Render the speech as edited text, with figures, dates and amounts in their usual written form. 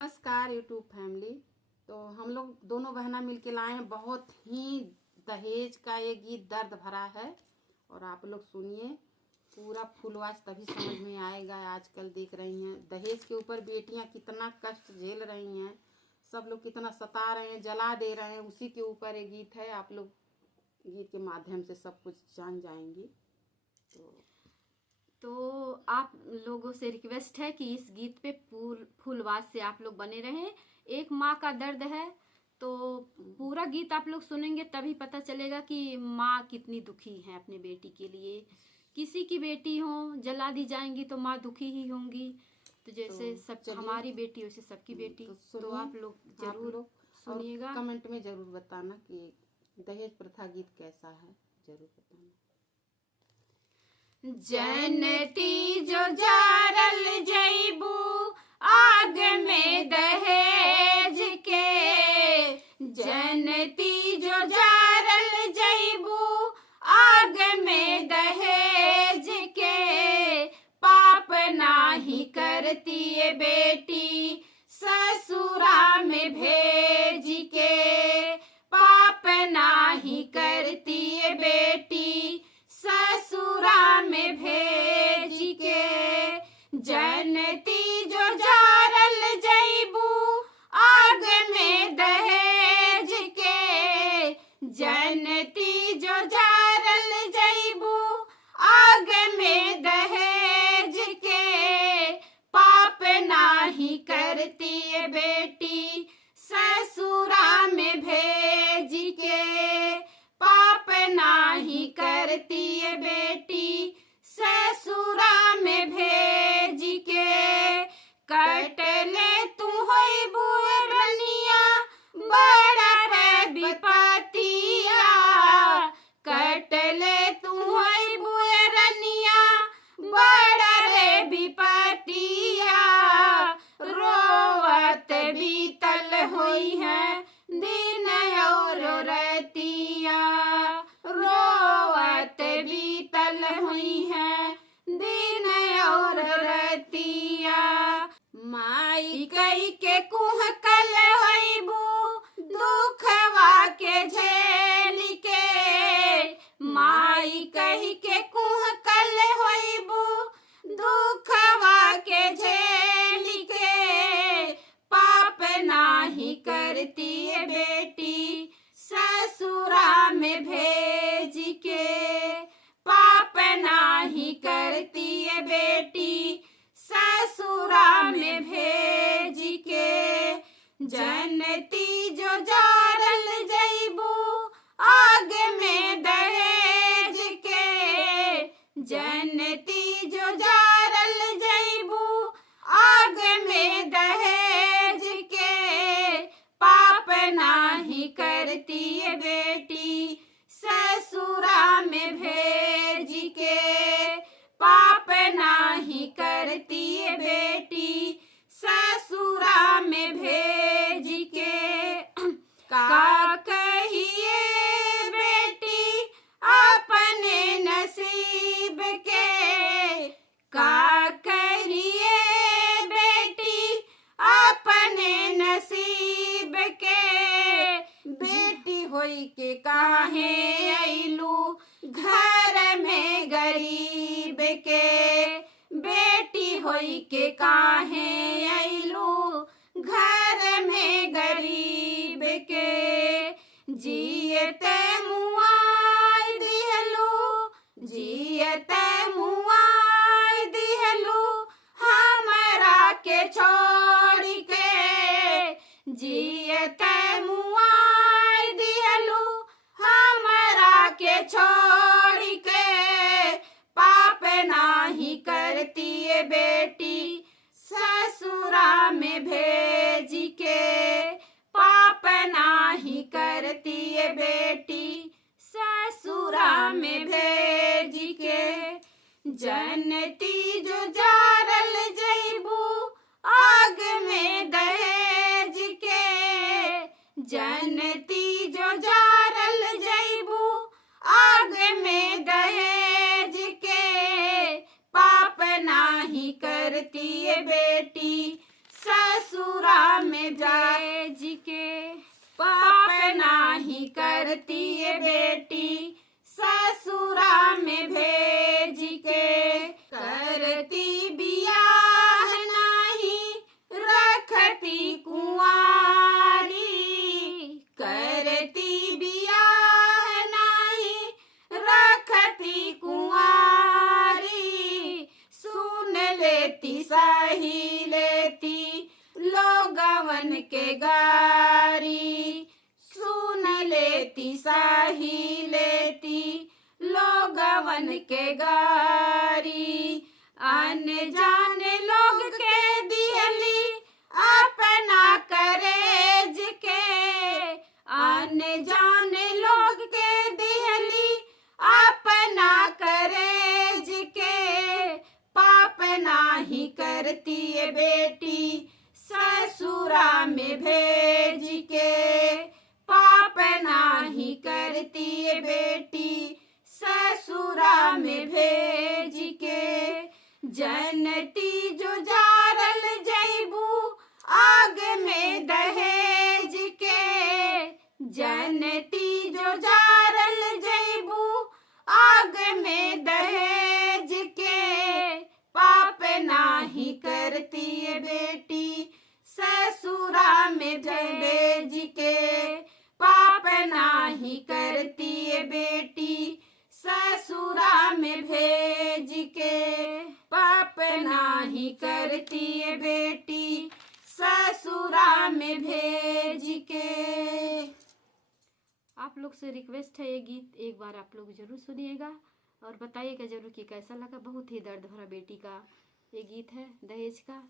नमस्कार YouTube family. तो हम लोग दोनों बहना मिलके लाए हैं बहुत ही दहेज का ये गीत दर्द भरा है और आप लोग सुनिए पूरा फुलवास तभी समझ में आएगा। आजकल देख रही हैं दहेज के ऊपर बेटियां कितना कष्ट झेल रही हैं, सब लोग कितना सता रहे हैं, जला दे रहे हैं, उसी के ऊपर ये गीत है। आप लोग गीत के माध्यम से सब कुछ जान जाएंगी। तो आप लोगों से रिक्वेस्ट है कि इस गीत पे फुलवास से आप लोग बने रहें। एक माँ का दर्द है तो पूरा गीत आप लोग सुनेंगे तभी पता चलेगा कि माँ कितनी दुखी है अपने बेटी के लिए। किसी की बेटी हो जला दी जाएंगी तो माँ दुखी ही होंगी। तो जैसे सब हमारी बेटी वैसे सबकी बेटी। तो आप लोग जरूर सुनिएगा। कमेंट में जरूर बताना कि दहेज प्रथा गीत कैसा है, जरूर बताना। जनती जो जारल जईबू आग में दहेज के, जनती जो जारल जईबू आग में दहेज के, पाप नाही करती ये बेटी ससुरा में भेज के, पाप नाही करती ये बेटी ससुरा में भेज के। जनती जो जारल जईबू आग में दहेज के, जनती जो जारल जईबू आग में दहेज के, पाप नाही करती ये बेटी ससुरा में भेज के, पाप नाही करती ये बेटी ससुरा में भेज के। कटले तू होई बुए रनिया बड़ा रे विपतिया, कटले तू होई बुए रनिया बड़ा रे विपतिया, रोवत बीतल होई है दिन और रतिया, रोवत बीतल हुई है दिन और रतिया। माई कई के कुहकल होइबू दुखवा के झेल के, माई कही के कुहकल होइबू दुखवा के झेल के, पाप नाही करती ये बेटी ससुरा में भेज के, पाप नाही करती ये बेटी ससुरा में भेज के। जनती जो जारल जईबू आग में दहेज के, जनती जो जारल जईबू आग में दहेज के, पाप नाही करती ये बेटी ससुरा में भेज के, पाप नाही करती ये बेटी ससुरा में भेज के। का कहिए बेटी अपने नसीब के, का कहिए बेटी अपने नसीब के, बेटी होई के काहे अइलू घर में गरीब के, बेटी होई के काहे अइलू घर में गरीब के। जियते मुआई दिहलू, जियते मुआई दिहलू हमरा के छोड़ के, जियते मुआई दिहलू हमरा के छोड़ के, पाप नाही करती ये बेटी ससुरा में भेज के, पाप नाही करती ये बेटी ससुरा में भेज के। जनती जो जारल जईबू आग में दहेज के, जनती जो जारल जईबू आग में दहेज के, पाप नाही करती ये बेटी ससुरा में जा भेज के पाप नाही करती ये बेटी ससुरा में भेज के। करती बियाह नहीं रखती कुंवारी, करती बियाह नहीं रखती कुंवारी। सुन लेती सही लेती लोगवन के गारी, सुन लेती सही लेती लोगवन के गारी। अनजान लोग के दिहली अपना करेज के, अनजान लोग के दिहली अपना करेज के। पाप नाही करती ये बेटी ससुरा में भेज के, पाप नाही करती ये बेटी ससुरा में भेज के। जनती जो जारल जैबू आग में दहेज के, जनती जो जारल जैबू आग में दहेज के। पाप नाही करती ये बेटी ससुरा में भेज के, पाप नाही करती ये बेटी ससुरा में भेज के, पाप नाही करती ये बेटी ससुरा में भेज के। आप लोग से रिक्वेस्ट है ये गीत एक बार आप लोग जरूर सुनिएगा और बताइएगा जरूर कि कैसा लगा। बहुत ही दर्द भरा बेटी का ये गीत है दहेज का।